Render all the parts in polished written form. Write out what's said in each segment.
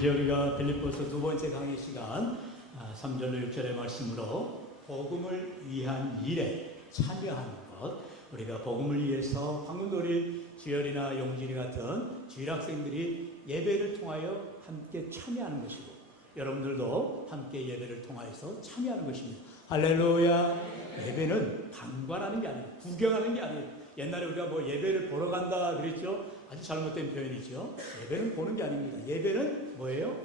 이제 우리가 빌립보서 두 번째 강의 시간 3절로 6절의 말씀으로 복음을 위한 일에 참여하는 것, 우리가 복음을 위해서 방금도 우리 주열이나 용진이 같은 주일학생들이 예배를 통하여 함께 참여하는 것이고, 여러분들도 함께 예배를 통하여서 참여하는 것입니다. 할렐루야. 예배는 방관하는 게 아니에요. 구경하는 게 아니에요. 옛날에 우리가 뭐 예배를 보러 간다 그랬죠? 아주 잘못된 표현이죠. 예배는 보는 게 아닙니다. 예배는 뭐예요?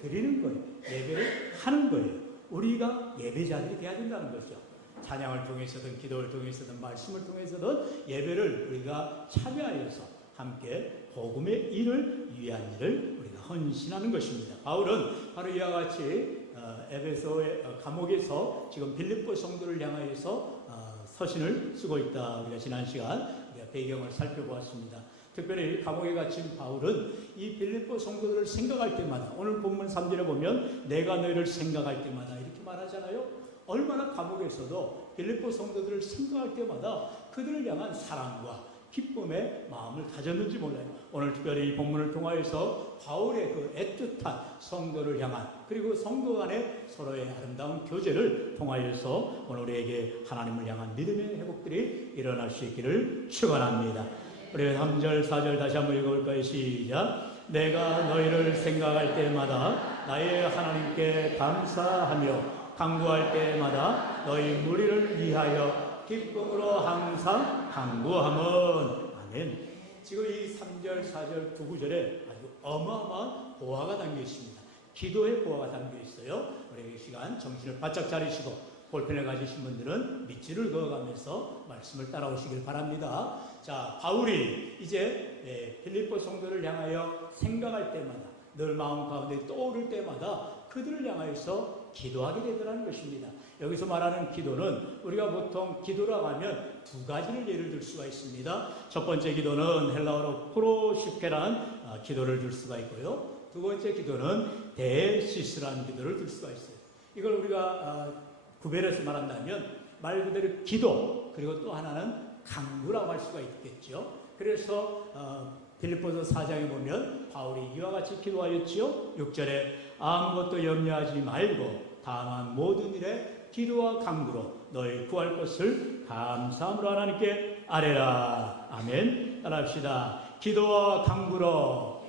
드리는 거예요. 예배를 하는 거예요. 우리가 예배자들이 돼야 된다는 거죠. 찬양을 통해서든 기도를 통해서든 말씀을 통해서든 예배를 우리가 참여하여서 함께 복음의 일을 위한 일을 우리가 헌신하는 것입니다. 바울은 바로 이와 같이 에베소의 감옥에서 지금 빌립보 성도를 향하여서 서신을 쓰고 있다. 우리가 지난 시간 우리가 배경을 살펴보았습니다. 특별히 감옥에 갇힌 바울은 이 빌립보 성도들을 생각할 때마다, 오늘 본문 3절에 보면 내가 너희를 생각할 때마다 이렇게 말하잖아요. 얼마나 감옥에서도 빌립보 성도들을 생각할 때마다 그들을 향한 사랑과 기쁨의 마음을 가졌는지 몰라요. 오늘 특별히 이 본문을 통하여서 바울의 그 애틋한 성도를 향한, 그리고 성도 간의 서로의 아름다운 교제를 통하여서 오늘 우리에게 하나님을 향한 믿음의 회복들이 일어날 수 있기를 축원합니다. 우리 3절 4절 다시 한번 읽어볼까요? 시작. 내가 너희를 생각할 때마다 나의 하나님께 감사하며 간구할 때마다 너희 무리를 위하여 기쁨으로 항상 간구함은. 아멘. 지금 이 3절, 4절, 9, 9절에 아주 어마어마한 보화가 담겨 있습니다. 기도의 보화가 담겨 있어요. 우리 이 시간 정신을 바짝 차리시고 볼펜을 가지신 분들은 밑줄을 그어가면서 말씀을 따라오시길 바랍니다. 자, 바울이 이제 빌립보 성도를 향하여 생각할 때마다, 늘 마음 가운데 떠오를 때마다 그들을 향하여서 기도하게 되더라는 것입니다. 여기서 말하는 기도는 우리가 보통 기도라고 하면 두 가지를 예를 들 수가 있습니다. 첫 번째 기도는 헬라어로 프로시케라는 기도를 들 수가 있고요. 두 번째 기도는 데시스라는 기도를 들 수가 있어요. 이걸 우리가 구별해서 말한다면 말 그대로 기도, 그리고 또 하나는 간구라고 할 수가 있겠죠. 그래서 빌립보서 4장에 보면 바울이 이와 같이 기도하였지요. 6절에 아무것도 염려하지 말고 다만 모든 일에 기도와 간구로 너희 구할 것을 감사함으로 하나님께 아뢰라. 아멘. 따라합시다. 기도와 간구로.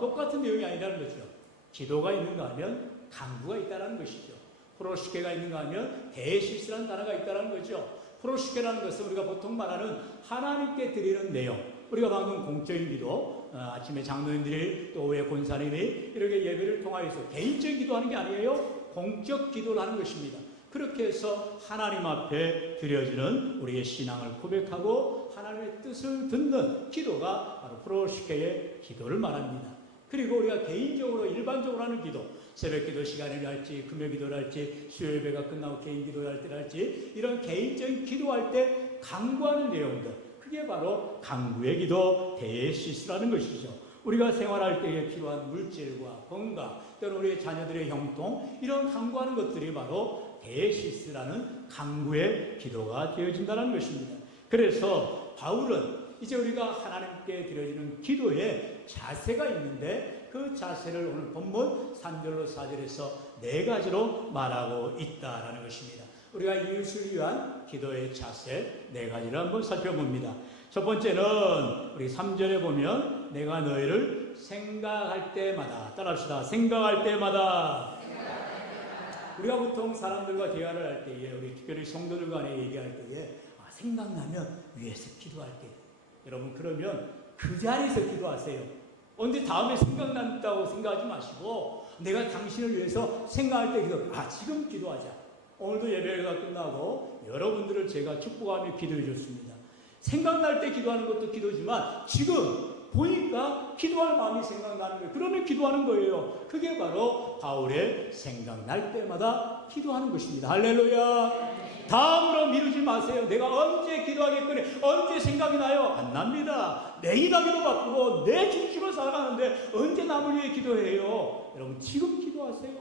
똑같은 내용이 아니라는 거죠. 기도가 있는가 하면 간구가 있다는 것이죠. 프로시케가 있는가 하면 데시스라는 단어가 있다는 거죠. 프로시케라는 것은 우리가 보통 말하는 하나님께 드리는 내용, 우리가 방금 공적인 기도, 아침에 장로님들이 또 오후에 권사님이 이렇게 예배를 통하여서 개인적인 기도하는 게 아니에요. 공적 기도를 하는 것입니다. 그렇게 해서 하나님 앞에 드려지는 우리의 신앙을 고백하고 하나님의 뜻을 듣는 기도가 바로 프로시케의 기도를 말합니다. 그리고 우리가 개인적으로 일반적으로 하는 기도, 새벽 기도 시간을 할지, 금요 기도를 할지, 수요 예배가 끝나고 개인 기도를 할 때를 할지, 이런 개인적인 기도할 때 간구하는 내용들, 그게 바로 간구의 기도, 데시스라는 것이죠. 우리가 생활할 때에 필요한 물질과 건강, 또는 우리 자녀들의 형통, 이런 간구하는 것들이 바로 데시스라는 간구의 기도가 되어진다는 것입니다. 그래서 바울은 이제 우리가 하나님께 드려지는 기도에 자세가 있는데, 그 자세를 오늘 본문 3절로 4절에서 네 가지로 말하고 있다라는 것입니다. 우리가 이웃을 위한 기도의 자세 네 가지를 한번 살펴봅니다. 첫 번째는 우리 3절에 보면 내가 너희를 생각할 때마다, 따라합시다. 생각할 때마다. 우리가 보통 사람들과 대화를 할 때에, 우리 특별히 성도들 간에 얘기할 때에 생각나면 위에서 기도할 때, 여러분 그러면 그 자리에서 기도하세요. 언제 다음에 생각난다고 생각하지 마시고, 내가 당신을 위해서 생각할 때 지금 기도하자. 오늘도 예배가 끝나고 여러분들을 제가 축복하며 기도해 줬습니다. 생각날 때 기도하는 것도 기도지만 지금 보니까 기도할 마음이 생각나는 거예요. 그러면 기도하는 거예요. 그게 바로 바울의 생각날 때마다 기도하는 것입니다. 할렐루야. 다음으로 미루지 마세요. 내가 언제 기도하겠거니, 언제 생각이 나요? 안 납니다. 내일다 기도 바꾸고 내 중심을 살아가는데 언제 남을 위해 기도해요? 여러분 지금 기도하세요.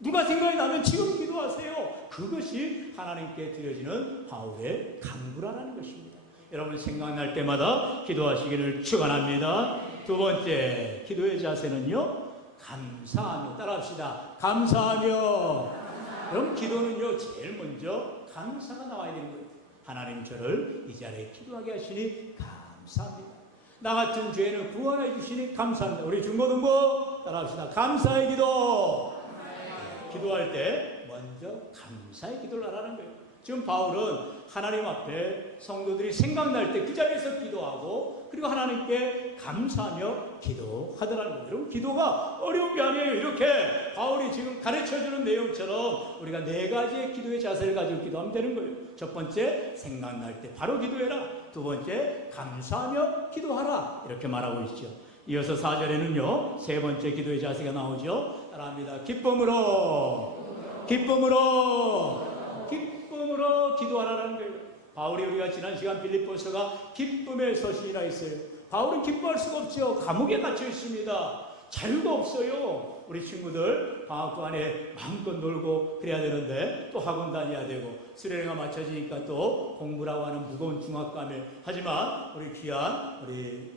누가 생각이 나면 지금 기도하세요. 그것이 하나님께 드려지는 바울의 간구라는 것입니다. 여러분 생각날 때마다 기도하시기를 축원합니다. 두 번째 기도의 자세는요, 감사하며. 따라합시다. 감사하며. 그럼 기도는요, 제일 먼저 감사가 나와야 되는 거예요. 하나님 저를 이 자리에 기도하게 하시니 감사합니다. 나 같은 죄인을 구원해 주시니 감사합니다. 우리 중고등부 따라합시다. 감사의 기도. 기도할 때 먼저 감사의 기도를 하라는 거예요. 지금 바울은 하나님 앞에 성도들이 생각날 때 그 자리에서 기도하고 그리고 하나님께 감사하며 기도하더라는 거예요. 여러분, 기도가 어려운 게 아니에요. 이렇게 바울이 지금 가르쳐주는 내용처럼 우리가 4가지의 기도의 자세를 가지고 기도하면 되는 거예요. 첫 번째, 생각날 때 바로 기도해라. 두 번째, 감사하며 기도하라. 이렇게 말하고 있죠. 이어서 4절에는요, 3번째 기도의 자세가 나오죠. 따라합니다. 기쁨으로 기도하라는 거예요. 바울이 우리가 지난 시간 빌립보서가 기쁨의 서신이라 했어요. 바울은 기뻐할 수가 없죠. 감옥에 갇혀 있습니다. 자유가 없어요. 우리 친구들 방학 동안에 마음껏 놀고 그래야 되는데 또 학원 다녀야 되고 수련회가 맞춰지니까 또 공부라고 하는 무거운 중학감에. 하지만 우리 귀한 우리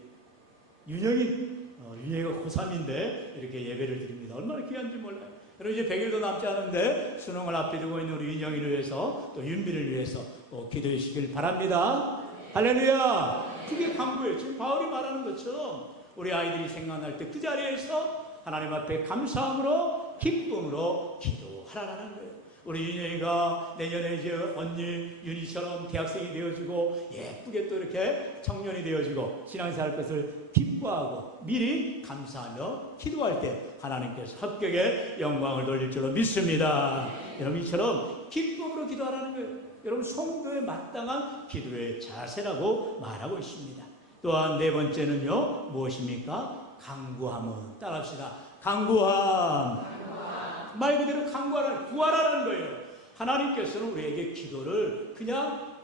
윤영이가 고3인데 이렇게 예배를 드립니다. 얼마나 귀한지 몰라요. 여러분, 이제 100일도 남지 않은데 수능을 앞에 두고 있는 우리 윤영이를 위해서 또 윤비를 위해서 또 기도해 주시길 바랍니다. 할렐루야. 그게 강구예요. 지금 바울이 말하는 것처럼 우리 아이들이 생각날 때 그 자리에서 하나님 앞에 감사함으로 기쁨으로 기도하라는 거예요. 우리 윤영이가 내년에 이제 언니 윤희처럼 대학생이 되어지고 예쁘게 또 이렇게 청년이 되어지고 신앙생활 것을 기뻐하고 미리 감사하며 기도할 때 하나님께서 합격의 영광을 돌릴 줄로 믿습니다. 여러분, 이처럼 기쁨으로 기도하라는 거예요. 여러분, 성도에 마땅한 기도의 자세라고 말하고 있습니다. 또한 4번째는요, 무엇입니까? 간구함은. 따라합시다. 간구함. 말 그대로 간구하라는, 구하라는 거예요. 하나님께서는 우리에게 기도를 그냥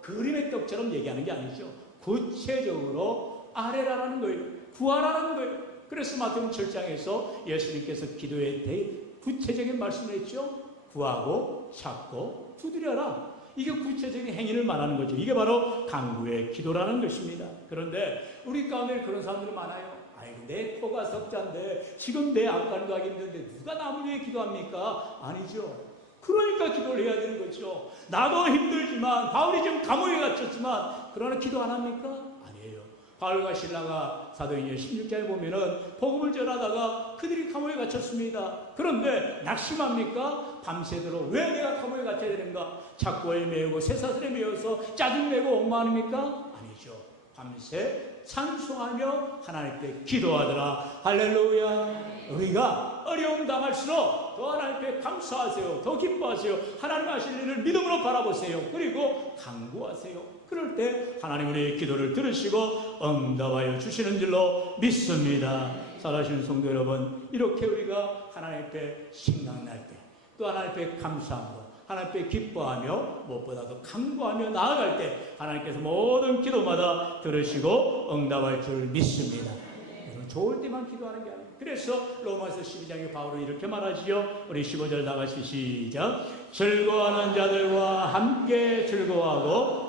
그림의 떡처럼 얘기하는 게 아니죠. 구체적으로 아뢰라라는 거예요. 구하라는 거예요. 그래서 마태복음 7장에서 예수님께서 기도에 대해 구체적인 말씀을 했죠. 구하고 찾고 두드려라. 이게 구체적인 행위를 말하는 거죠. 이게 바로 간구의 기도라는 것입니다. 그런데 우리 가운데 그런 사람들이 많아요. 아이고, 내 코가 석자인데 지금 내 앞가림도 하기 힘든데 누가 나를 위해 기도합니까? 아니죠. 그러니까 기도를 해야 되는 거죠. 나도 힘들지만, 바울이 지금 감옥에 갇혔지만 그러나 기도 안 합니까? 아니에요. 바울과 신라가 사도행전 16장에 보면은 복음을 전하다가 그들이 감옥에 갇혔습니다. 그런데 낙심합니까? 밤새도록 왜 내가 감옥에 갇혀야 되는가? 착고에 매우고 쇠사슬에 매어서 짜증내고 원망합니까? 아니죠. 밤새 찬송하며 하나님께 기도하더라. 할렐루야. 우리가 어려움 당할수록 더 하나님께 감사하세요. 더 기뻐하세요. 하나님 하실 일을 믿음으로 바라보세요. 그리고 간구하세요. 그럴 때 하나님 우리의 기도를 들으시고 응답하여 주시는 줄로 믿습니다. 살아계신 성도 여러분, 이렇게 우리가 하나님 앞에 생각날 때, 또 하나님 앞에 감사하고 하나님 앞에 기뻐하며 무엇보다도 간구하며 나아갈 때 하나님께서 모든 기도마다 들으시고 응답할 줄 믿습니다. 좋을 때만 기도하는 게 아니에요. 그래서 로마서 12장에 바울은 이렇게 말하지요. 우리 15절 다같이 시작. 즐거워하는 자들과 함께 즐거워하고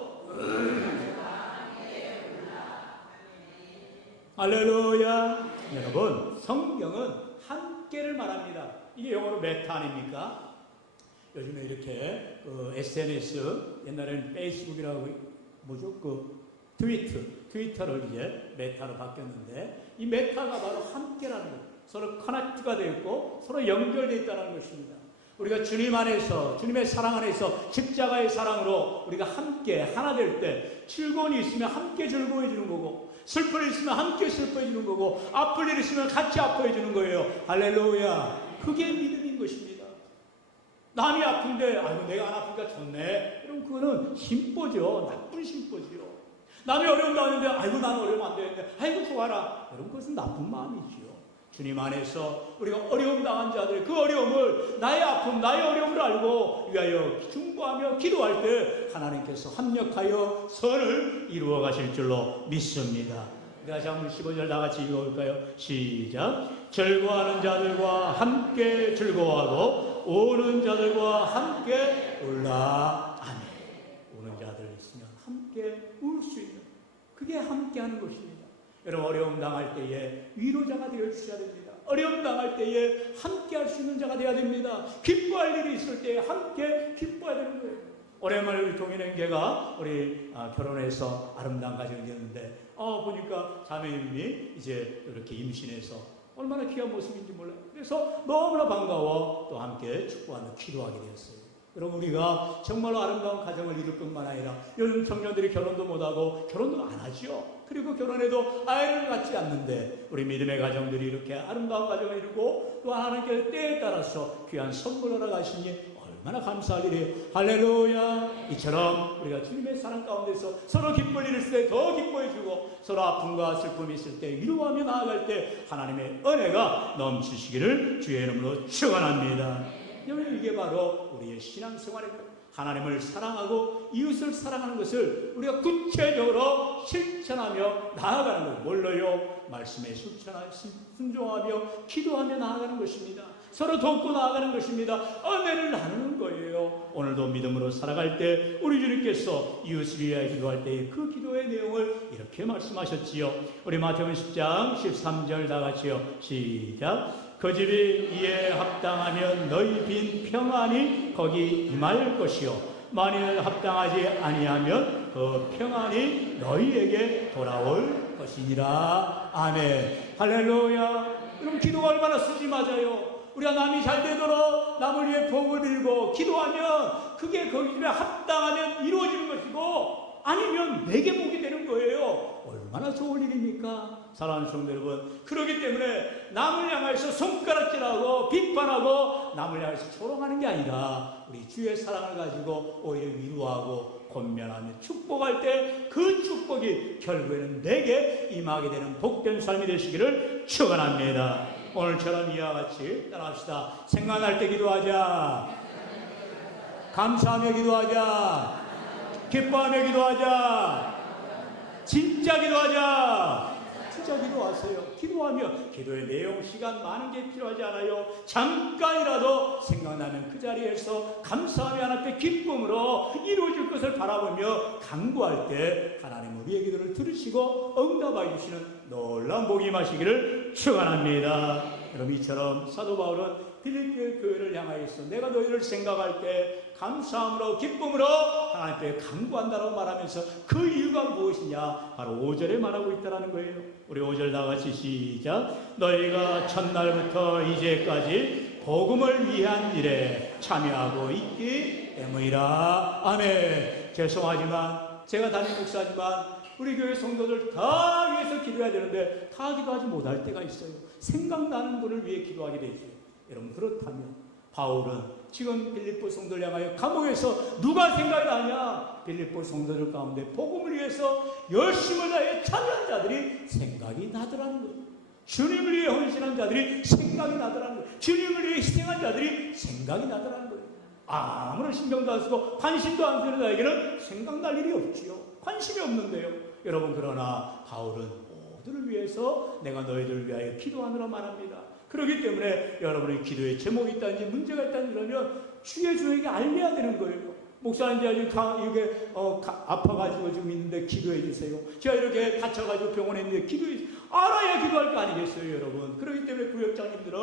할렐루야. 여러분, 성경은 함께를 말합니다. 이게 영어로 메타 아닙니까? 요즘에 이렇게 SNS, 옛날에는 페이스북이라고 트위터를 이제 메타로 바뀌었는데, 이 메타가 바로 함께라는 거예요. 서로 커넥트가 되어 있고 서로 연결되어 있다는 것입니다. 우리가 주님 안에서, 주님의 사랑 안에서, 십자가의 사랑으로 우리가 함께 하나 될 때, 즐거움이 있으면 함께 즐거워해주는 거고, 슬픈 일 있으면 함께 슬퍼해주는 거고, 아플 일 있으면 같이 아파해주는 거예요. 할렐루야. 그게 믿음인 것입니다. 남이 아픈데 아이고 내가 안 아프니까 좋네. 그럼 그거는 심보죠. 나쁜 심보죠. 남이 어려움 당하는데 아이고 나는 어려움 안 되는데 아이고 좋아라. 여러분, 그것은 나쁜 마음이지요. 주님 안에서 우리가 어려움 당한 자들, 그 어려움을, 나의 아픔, 나의 어려움을 알고 위하여 중보하며 기도할 때 하나님께서 합력하여 선을 이루어 가실 줄로 믿습니다. 다시 한번 15절 다같이 읽어볼까요? 시작. 즐거워하는 자들과 함께 즐거워하고 우는 자들과 함께 울라. 아멘. 우는 자들 있으면 함께 울 수 있는, 그게 함께하는 것입니다. 여러분, 어려움 당할 때에 위로자가 되어 주셔야 됩니다. 어려움 당할 때에 함께 할 수 있는 자가 되어야 됩니다. 기뻐할 일이 있을 때에 함께 기뻐해야 되는 거예요. 오랜만에 우리 동인행계가 우리 결혼해서 아름다운 가정이 되었는데 보니까 자매님이 이제 이렇게 임신해서 얼마나 귀한 모습인지 몰라요. 그래서 너무나 반가워 또 함께 축복하며 기도하게 되었어요. 여러분, 우리가 정말로 아름다운 가정을 이룰 뿐만 아니라 요즘 청년들이 결혼도 못하고 결혼도 안 하죠. 그리고 결혼해도 아이를 갖지 않는데 우리 믿음의 가정들이 이렇게 아름다운 가정을 이루고 또 하나님께 때에 따라서 귀한 선물을 허락하시니 얼마나 감사할 일이에요. 할렐루야. 이처럼 우리가 주님의 사랑 가운데서 서로 기쁠 일 있을 때 더 기뻐해주고 서로 아픔과 슬픔이 있을 때 위로하며 나아갈 때 하나님의 은혜가 넘치시기를 주의 이름으로 축원합니다. 여러분, 이게 바로 우리의 신앙생활입니다. 하나님을 사랑하고 이웃을 사랑하는 것을 우리가 구체적으로 실천하며 나아가는 것. 뭘로요? 말씀에 순종하며 기도하며 나아가는 것입니다. 서로 돕고 나아가는 것입니다. 은혜를 나누는 거예요. 오늘도 믿음으로 살아갈 때 우리 주님께서 이웃을 위하여 기도할 때 그 기도의 내용을 이렇게 말씀하셨지요. 우리 마태복음 10장 13절 다 같이요. 시작. 그 집이 이에 합당하면 너희 빈 평안이 거기 임할 것이요 만일 합당하지 아니하면 그 평안이 너희에게 돌아올 것이니라. 아멘. 할렐루야. 여러분, 기도가 얼마나 쓰지 맞아요. 우리가 남이 잘 되도록 남을 위해 복을 빌고 기도하면 그게 그 집에 합당하면 이루어지는 것이고 아니면 내게 복이 되는 거예요. 얼마나 좋은 일입니까? 사랑하는 성도 여러분, 그렇기 때문에 남을 향해서 손가락질하고 비판하고 남을 향해서 조롱하는 게 아니라 우리 주의 사랑을 가지고 오히려 위로하고 권면하며 축복할 때 그 축복이 결국에는 내게 임하게 되는 복된 삶이 되시기를 축원합니다. 오늘처럼 이와 같이 따라합시다. 생각날 때 기도하자. 감사하며 기도하자. 기뻐하며 기도하자. 진짜 기도하자. 진짜 기도하세요. 기도하며 기도의 내용, 시간 많은 게 필요하지 않아요. 잠깐이라도 생각나면 그 자리에서 감사하며 하나님께 기쁨으로 이루어질 것을 바라보며 간구할 때 하나님 우리의 기도를 들으시고 응답하여 주시는 놀라운 복이 임하시기를 축원합니다. 그럼 이처럼 사도 바울은 빌립보 교회를 향하여서 내가 너희를 생각할 때 감사함으로 기쁨으로 하나님께 간구한다고 말하면서 그 이유가 무엇이냐? 바로 5절에 말하고 있다는 거예요. 우리 5절 다 같이 시작. 너희가 첫날부터 이제까지 복음을 위한 일에 참여하고 있기 때문이라. 아멘. 죄송하지만 제가 담임 목사지만 우리 교회 성도들 다 위해서 기도해야 되는데 다 기도하지 못할 때가 있어요. 생각나는 분을 위해 기도하게 돼 있어요. 여러분, 그렇다면 바울은 지금 빌립보 성도를 향하여 감옥에서 누가 생각이 나냐? 빌립보 성도들 가운데 복음을 위해서 열심을 다해 참여한 자들이 생각이 나더라는 거예요. 주님을 위해 헌신한 자들이 생각이 나더라는 거예요. 주님을 위해 희생한 자들이 생각이 나더라는 거예요. 아무런 신경도 안 쓰고 관심도 안 쓰는 자에게는 생각날 일이 없지요. 관심이 없는데요. 여러분, 그러나 바울은 모두를 위해서 내가 너희들을 위하여 기도하느라 말합니다. 그렇기 때문에 여러분의 기도에 제목이 있다든지 문제가 있다든지 그러면 주의 주에게 알려야 되는 거예요. 목사님, 제가 이게 아파가지고 지금 있는데 기도해 주세요. 제가 이렇게 다쳐가지고 병원에 있는데 기도해 주세요. 알아야 기도할 거 아니겠어요, 여러분. 그렇기 때문에 구역장님들은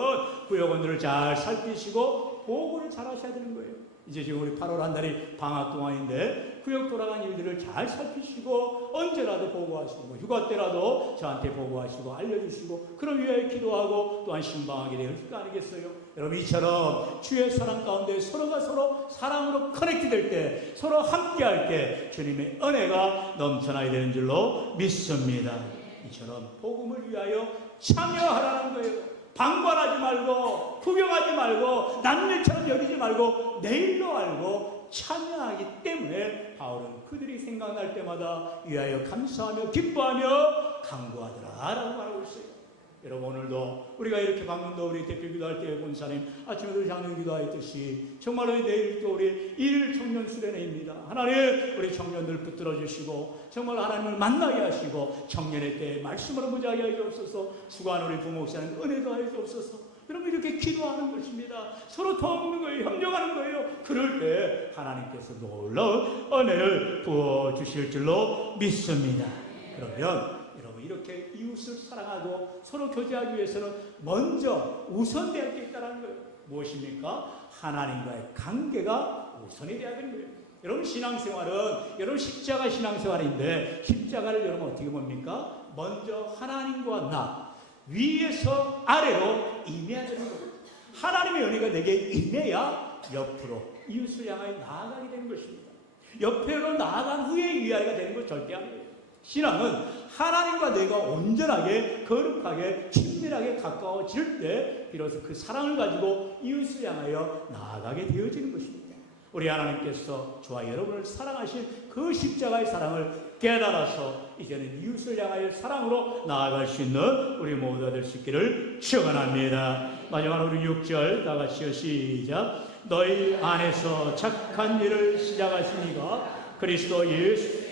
구역원들을 잘 살피시고 보고를 잘 하셔야 되는 거예요. 이제 지금 우리 8월 한 달이 방학 동안인데 구역 돌아간 일들을 잘 살피시고 언제라도 보고하시고 휴가 때라도 저한테 보고하시고 알려주시고 그런 위하여 기도하고 또한 신방하게 될 거 아니겠어요? 여러분, 이처럼 주의 사랑 가운데 서로가 서로 사랑으로 커넥트 될 때 서로 함께 할 때 주님의 은혜가 넘쳐나야 되는 줄로 믿습니다. 이처럼 복음을 위하여 참여하라는 거예요. 방관하지 말고 구경하지 말고 남일처럼 여기지 말고 내일로 알고 참여하기 때문에 바울은 그들이 생각날 때마다 위하여 감사하며 기뻐하며 간구하더라 라고 말하고 있어요. 여러분, 오늘도 우리가 이렇게 방금도 우리 대표 기도할 때 본사님 아침에도 장년 기도하였듯이 정말로 내일 또 우리 일 청년 수련회입니다. 하나님, 우리 청년들 붙들어 주시고 정말 하나님을 만나게 하시고 청년의 때에 말씀으로 무지하게 하여 주옵소서. 수고하는 우리 부목사님 은혜도 하여 주옵소서. 여러분, 이렇게 기도하는 것입니다. 서로 도와주는 거예요. 협력하는 거예요. 그럴 때 하나님께서 놀라운 은혜를 부어주실 줄로 믿습니다. 그러면 여러분, 이렇게 이웃 이웃을 사랑하고 서로 교제하기 위해서는 먼저 우선돼야 할 게 있다는 거예요. 무엇입니까? 하나님과의 관계가 우선이 돼야 되는 거예요. 여러분 신앙생활은 여러분 십자가 신앙생활인데 십자가를 여러분 어떻게 봅니까? 먼저 하나님과 나 위에서 아래로 임해야 되는 거예요. 하나님의 은혜가 내게 임해야 옆으로 이웃을 향하여 나아가게 되는 것입니다. 옆으로 나아간 후에 위아래가 되는 것 절대 아니에요. 신앙은 하나님과 내가 온전하게 거룩하게 친밀하게 가까워질 때 비로소 그 사랑을 가지고 이웃을 향하여 나아가게 되어지는 것입니다. 우리 하나님께서 저와 여러분을 사랑하신 그 십자가의 사랑을 깨달아서 이제는 이웃을 향하여 사랑으로 나아갈 수 있는 우리 모두가 될 수 있기를 축원합니다. 마지막으로 우리 6절 다 같이요. 시작. 너희 안에서 착한 일을 시작하신 이가 그리스도 예수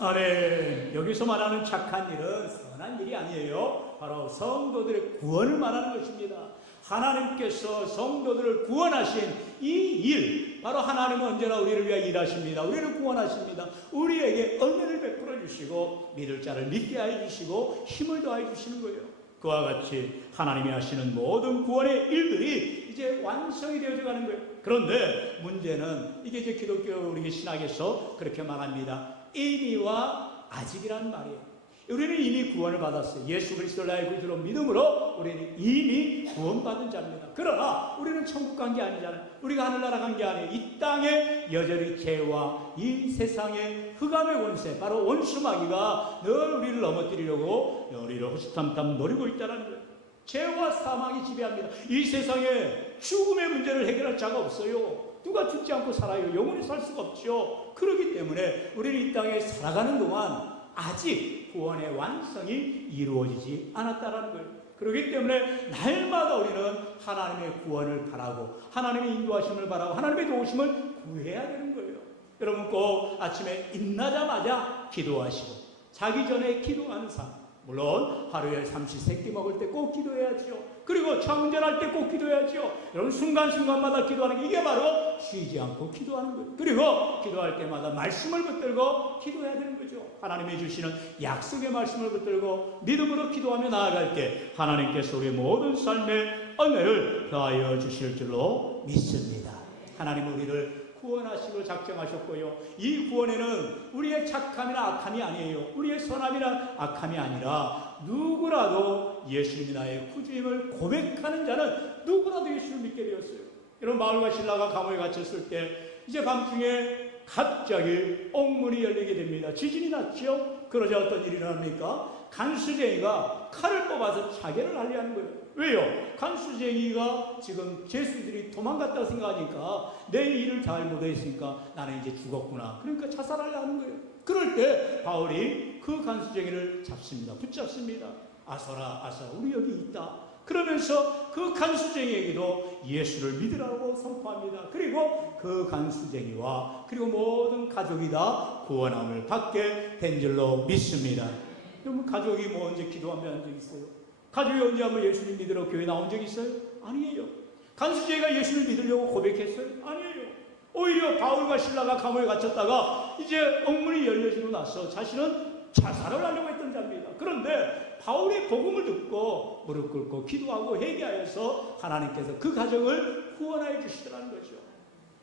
아멘. 여기서 말하는 착한 일은 선한 일이 아니에요. 바로 성도들의 구원을 말하는 것입니다. 하나님께서 성도들을 구원하신 이 일, 바로 하나님은 언제나 우리를 위하여 일하십니다. 우리를 구원하십니다. 우리에게 은혜를 베풀어 주시고 믿을 자를 믿게 하여 주시고 힘을 더하여 주시는 거예요. 그와 같이 하나님이 하시는 모든 구원의 일들이 이제 완성이 되어져 가는 거예요. 그런데 문제는 이게 이제 기독교 우리 신학에서 그렇게 말합니다. 이미와 아직이라는 말이에요. 우리는 이미 구원을 받았어요. 예수 그리스도를 나의 구주로 믿음으로 우리는 이미 구원받은 자입니다. 그러나 우리는 천국 간 게 아니잖아요. 우리가 하늘나라 간 게 아니에요. 이 땅에 여전히 죄와 이 세상의 흑암의 권세, 바로 원수마귀가 늘 우리를 넘어뜨리려고 우리를 호시탐탐 노리고 있다는 거예요. 죄와 사망이 지배합니다. 이 세상에 죽음의 문제를 해결할 자가 없어요. 누가 죽지 않고 살아요. 영원히 살 수가 없죠. 그렇기 때문에 우리는 이 땅에 살아가는 동안 아직 구원의 완성이 이루어지지 않았다는 거예요. 그렇기 때문에 날마다 우리는 하나님의 구원을 바라고 하나님의 인도하심을 바라고 하나님의 도우심을 구해야 되는 거예요. 여러분 꼭 아침에 일어나자마자 기도하시고 자기 전에 기도하는 삶, 물론 하루에 삼시 세끼 먹을 때 꼭 기도해야죠. 그리고 차 운전할 때 꼭 기도해야죠. 여러분 순간순간마다 기도하는 게 이게 바로 쉬지 않고 기도하는 거예요. 그리고 기도할 때마다 말씀을 붙들고 기도해야 되는 거죠. 하나님이 주시는 약속의 말씀을 붙들고 믿음으로 기도하며 나아갈 때 하나님께서 우리의 모든 삶의 은혜를 더하여 주실 줄로 믿습니다. 하나님은 우리를 구원하시고 작정하셨고요. 이 구원에는 우리의 착함이나 악함이 아니에요. 우리의 선함이나 악함이 아니라 누구라도 예수님이 나의 구주임을 고백하는 자는 누구라도 예수를 믿게 되었어요. 여러분 바울과 실라가 감옥에 갇혔을 때 이제 밤중에 갑자기 옥문이 열리게 됩니다. 지진이 났죠. 그러자 어떤 일이 일어납니까? 간수쟁이가 칼을 뽑아서 자기를 날리하는 거예요. 왜요? 간수쟁이가 지금 죄수들이 도망갔다고 생각하니까 내 일을 잘 못했으니까 나는 이제 죽었구나. 그러니까 자살하려 하는 거예요. 그럴 때 바울이 그 간수쟁이를 잡습니다. 붙잡습니다. 아서라 아서라 우리 여기 있다. 그러면서 그 간수쟁이에게도 예수를 믿으라고 선포합니다. 그리고 그 간수쟁이와 그리고 모든 가족이 다 구원함을 받게 된 줄로 믿습니다. 여러분 가족이 뭐 언제 기도하면 한 적 있어요? 가족이 언제 한번 예수를 믿으러 교회 나온 적 있어요? 아니에요. 간수쟁이가 예수를 믿으려고 고백했어요? 아니에요. 오히려 바울과 실라가 감옥에 갇혔다가 이제 옥문이 열려지고 나서 자신은 자살을 하려고 했던 자입니다. 그런데 바울의 복음을 듣고 무릎 꿇고 기도하고 회개하여서 하나님께서 그 가정을 구원하여 주시더라는 거죠.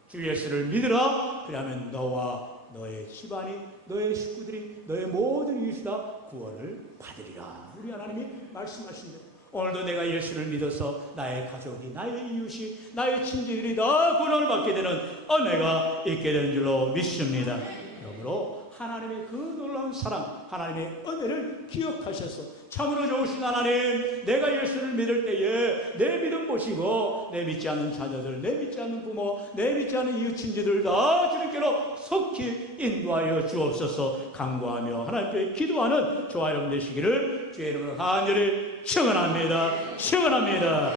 주 예수를 믿으라. 그러면 너와 너의 집안이, 너의 식구들이, 너의 모든 이웃이 다 구원을 받으리라. 우리 하나님이 말씀하십니다. 오늘도 내가 예수를 믿어서 나의 가족이, 나의 이웃이, 나의 친지들이 다 구원을 받게 되는 은혜가 있게 되는 줄로 믿습니다. 그러므로 하나님의 그 놀라운 사랑, 하나님의 은혜를 기억하셔서 참으로 좋으신 하나님, 내가 예수를 믿을 때에 내 믿음 보시고 내 믿지 않는 자녀들, 내 믿지 않는 부모, 내 믿지 않는 이웃 친지들 다 주님께로 속히 인도하여 주옵소서. 간구하며 하나님께 기도하는 저와 여러분 되시기를 주의 이름으로 간절히 축원합니다. 축원합니다.